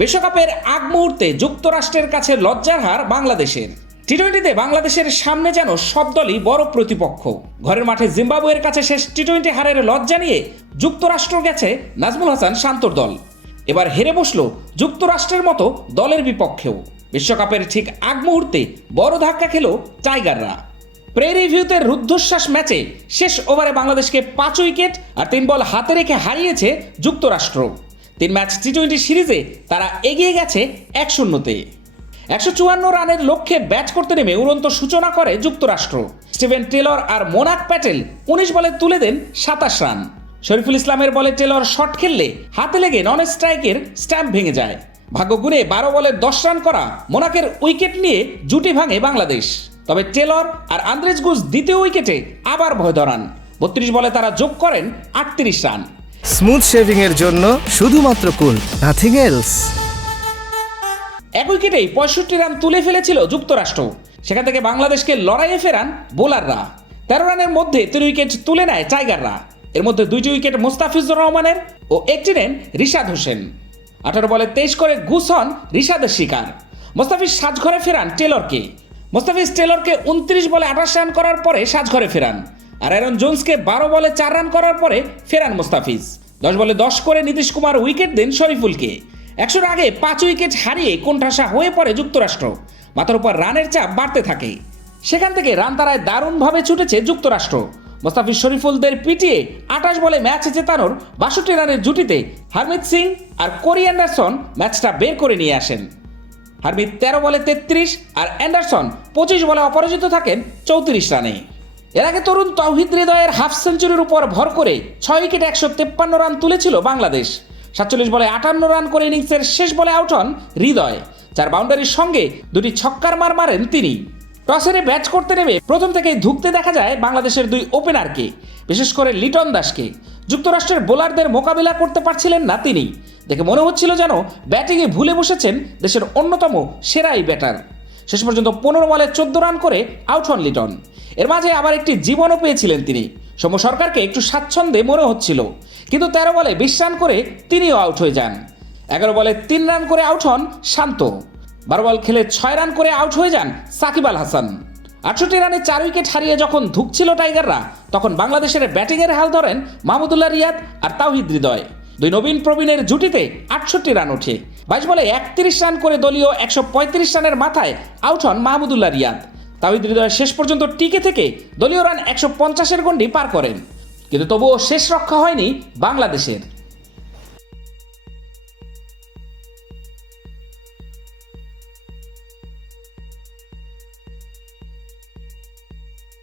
বিশ্বকাপের আগ মুহূর্তে যুক্তরাষ্ট্রের কাছে লজ্জার হার বাংলাদেশের। টি-20তে বাংলাদেশের সামনে যেন সব দলই বড় প্রতিপক্ষ। ঘরের মাঠে জিম্বাবুয়ের কাছে শেষ টি-20 হারের লজ্জা নিয়ে যুক্তরাষ্ট্র গেছে নাজমুল হাসান শান্তর দল। এবার হেরে বসল যুক্তরাষ্ট্রের মতো দলের বিপক্ষেও। বিশ্বকাপের ঠিক আগ মুহূর্তে বড় ধাক্কা খেল টাইগাররা। প্রে-রিভিউতে রুদ্ধশ্বাস ম্যাচে শেষ ওভারে বাংলাদেশকে 5 উইকেট আর 3 বল হাতে রেখে হারিয়েছে যুক্তরাষ্ট্র। 3 ম্যাচ টি-20 সিরিজে তারা এগিয়ে গেছে 1-0-তে। 154 রানের লক্ষ্যে ব্যাট করতে নেমে উড়ন্ত সূচনা করে যুক্তরাষ্ট্র। স্টিভেন টেলর আর মোনাক প্যাটেল 19 বলে তুলে দেন 27 রান। শরীফুল ইসলামের বলে টেলর শট খেললে হাতে লেগে নন স্ট্রাইকের স্ট্যাম্প ভেঙে যায়। ভাগ্য গুণে 12 বলে 10 রান করা মোনাকের উইকেট নিয়ে জুটি ভাঙে বাংলাদেশ। তবে টেলর আর আন্দ্রেজ গুজ দ্বিতীয় উইকেটে আবার ভয় ধরান। 32 বলে তারা যোগ করেন 38 রান। স্মুথ শেভিং এর জন্য শুধুমাত্র কুল, নাথিং এলস। এক উইকেটেই 65 রান তুলে ফেলেছিল যুক্তরাষ্ট্র। সেখান থেকে বাংলাদেশকে লড়াইয়ে ফেরান বোলাররা। 13 রানের মধ্যে 3 উইকেট তুলে নেয় টাইগাররা। এর মধ্যে 2টি উইকেট মোস্তাফিজুর রহমানের ও একটি নেন রিশাদ হোসেন। 18 বলে 23 করে ঘুষ হন রিশাদের শিকার। মোস্তাফিজ সাজঘরে ফেরান টেলরকে। মোস্তাফিজ টেলরকে 29 বলে 28 রান করার পরে সাজঘরে ফেরান। আর অ্যারন জোন্সকে 12 বলে 4 রান করার পরে ফেরান মোস্তাফিজ। 10 বলে 10 করে নীতিশ কুমার উইকেট দেন শরীফুলকে। 100-র আগে 5 উইকেট হারিয়ে কোণঠাসা হয়ে পড়ে যুক্তরাষ্ট্র। মাথার উপর রানের চাপ বাড়তে থাকে। সেখান থেকে রান তারায় দারুণভাবে ছুটেছে যুক্তরাষ্ট্র। মোস্তাফিজ শরীফুলদের পিটিয়ে 28 বলে ম্যাচ জেতানোর 62 রানের জুটিতে হারমিত সিং আর কোরি অ্যান্ডারসন ম্যাচটা বের করে নিয়ে আসেন। হারমিত 13 বলে 33 আর অ্যান্ডারসন 25 বলে অপরাজিত থাকেন 34 রানে। এর আগে তরুণ তাওহিদ হৃদয়ের হাফ সেঞ্চুরির উপর ভর করে 6 উইকেটে 153 রান তুলেছিল বাংলাদেশ। 47 বলে 58 রান করে ইনিংসের শেষ বলে আউট হন হৃদয়। 4 বাউন্ডারির সঙ্গে 2টি ছক্কার মার মারেন তিনি। টস হেরে ব্যাট করতে নেমে প্রথম থেকেই ধুঁকতে দেখা যায় বাংলাদেশের 2 ওপেনারকে, বিশেষ করে লিটন দাসকে। যুক্তরাষ্ট্রের বোলারদের মোকাবিলা করতে পারছিলেন না তিনি। দেখে মনে হচ্ছিল যেন ব্যাটিংয়ে ভুলে বসেছেন দেশের অন্যতম সেরা এই ব্যাটার। শেষ পর্যন্ত 15 বলে 14 রান করে আউট হন লিটন। এর মাঝে আবার একটি জীবনও পেয়েছিলেন তিনি। সৌম্য সরকারকে একটু স্বাচ্ছন্দ্যে মনে হচ্ছিল, কিন্তু 13 বলে 20 রান করে তিনিও আউট হয়ে যান। 11 বলে 3 রান করে আউট হন শান্ত। 12 বল খেলে 6 রান করে আউট হয়ে যান সাকিব আল হাসান। 68 রানে 4 উইকেট হারিয়ে যখন ধুঁকছিল টাইগাররা, তখন বাংলাদেশের ব্যাটিংয়ের হাল ধরেন মাহমুদুল্লাহ রিয়াদ আর তাওহিদ হৃদয়। 2 নবীন প্রবীণের জুটিতে 68 রান ওঠে। 22 বলে 31 রান করে দলীয় 135 রানের মাথায় আউট হন মাহমুদুল্লাহ রিয়াদ। তাওহিদ হৃদয় শেষ পর্যন্ত টিকে থেকে দলীয় রান 150-এর গণ্ডি পার করেন, কিন্তু তবুও শেষ রক্ষা হয়নি বাংলাদেশের।